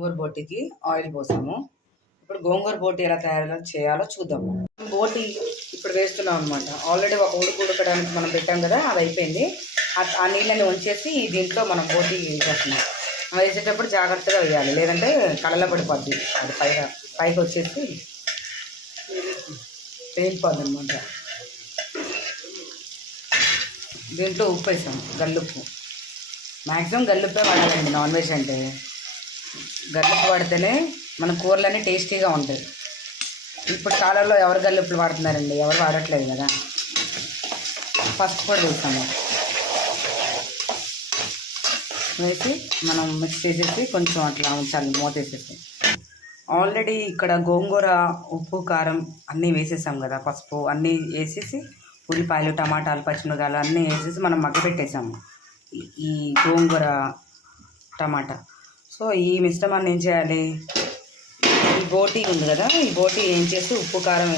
గోంగూర బోటికి oil పోసాము. ఇప్పుడు గోంగూర బోటి ఎలా తయారు చేయాలో చూద్దాం. బోటి ఇప్పుడు వేస్తున్నాం అనమాట ఆల్రెడీ ఒక ఉడుకు ఉడకడానికి మనం పెట్టాం కదా అది అయిపోయింది. ఆ- నీళ్ళని ఉంచేసి దీంట్లో మనం బోటి వేసేస్తున్నాం. వేసేటప్పుడు జాగ్రత్తగా వేయాలి. లేదంటే కళ్ళలో పడిపోద్ది. అది పైగా పైకి వచ్చేసి పేలిపోద్ది అనమాట దీంట్లో ఉప్పు వేసాం. గల్లుప్పు. మ్యాక్సిమం గల్లుప్పే వాడాలండి నాన్ వెజ్ అంటే. గల్లుప్పు వాడితేనే మన కూరలన్నీ టేస్టీగా ఉంటాయి. ఇప్పుడు కాలంలో ఎవరు గల్లుప్పులు వాడుతున్నారండి? ఎవరు వాడట్లేదు కదా. పసుపు కూడా వేసాము. వేసి మనం మిక్స్ చేసేసి కొంచెం అట్లా ఉంచాలి మూతేసేసి ఆల్రెడీ ఇక్కడ గోంగూర ఉప్పు కారం అన్నీ వేసేసాం కదా పసుపు అన్నీ వేసేసి ఉల్లిపాయలు టమాటాలు పచ్చిమిరకాయలు అన్నీ వేసేసి మనం మగ్గపెట్టేసాము. ఈ గోంగూర టమాటా. సో ఈ మిశ్రమాన్ని ఏం చేయాలి? ఈ బోటీ ఉంది కదా ఈ బోటీ ఏం చేసి ఉప్పు కారం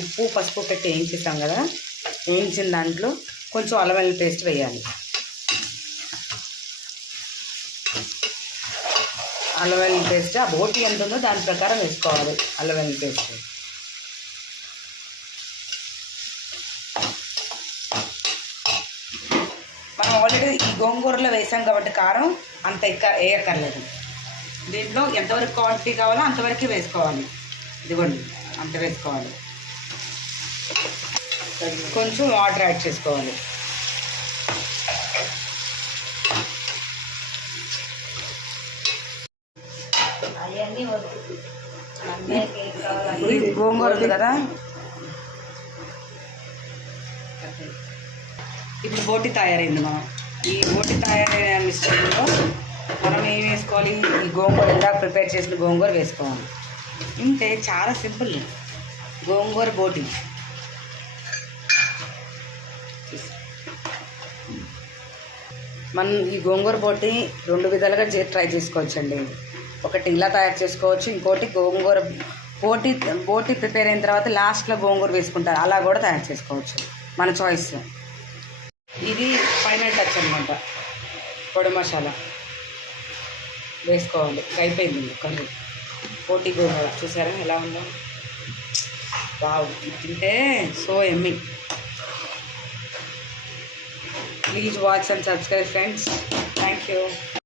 ఉప్పు పసుపు పెట్టి ఏం కదా వేయించిన దాంట్లో కొంచెం అల్లం వెల్లుల్లి పేస్ట్ వేయాలి. అల్లం వెల్లుల్లి పేస్ట్ ఆ బోటీ ఎంత ఉందో దాని ప్రకారం వేసుకోవాలి అల్లం వెల్లుల్లి పేస్ట్. మనం ఆల్రెడీ ఈ గోంగూరలో వేసాం కాబట్టి కారం అంత ఎక్క వేయక్కర్లేదు. దీంట్లో ఎంతవరకు క్వాంటిటీ కావాలో అంతవరకు వేసుకోవాలి. ఇదిగోండి అంత వేసుకోవాలి. కొంచెం వాటర్ యాడ్ చేసుకోవాలి. ఇది గోంగూర ఉంది కదా? ఇప్పుడు బోటి తయారైంది మనం ఈ బోటి తయారైన ఏం వేసుకోవాలి ఈ గోంగూర ఇందాక ప్రిపేర్ చేసిన గోంగూర వేసుకోవాలి. ఇంతే చాలా సింపుల్. గోంగూర బోటి. మనం ఈ గోంగూర బోటి రెండు విధాలుగా చే- ట్రై చేసుకోవచ్చండి. ఒకటి ఇలా తయారు చేసుకోవచ్చు ఇంకోటి గోంగూర బోటి బోటి ప్రిపేర్ అయిన తర్వాత లాస్ట్లో గోంగూర వేసుకుంటారు. అలా కూడా తయారు చేసుకోవచ్చు. మన చాయిస్ ఇది ఫైనల్ టచ్ అనమాట పొడి మసాలా. వేసుకోవాలి. అయిపోయింది కళ్ళు. పోటీ గోంగూర. చూసారా ఎలా ఉందో? వావ్. తింటే so yummy please watch and subscribe friends thank you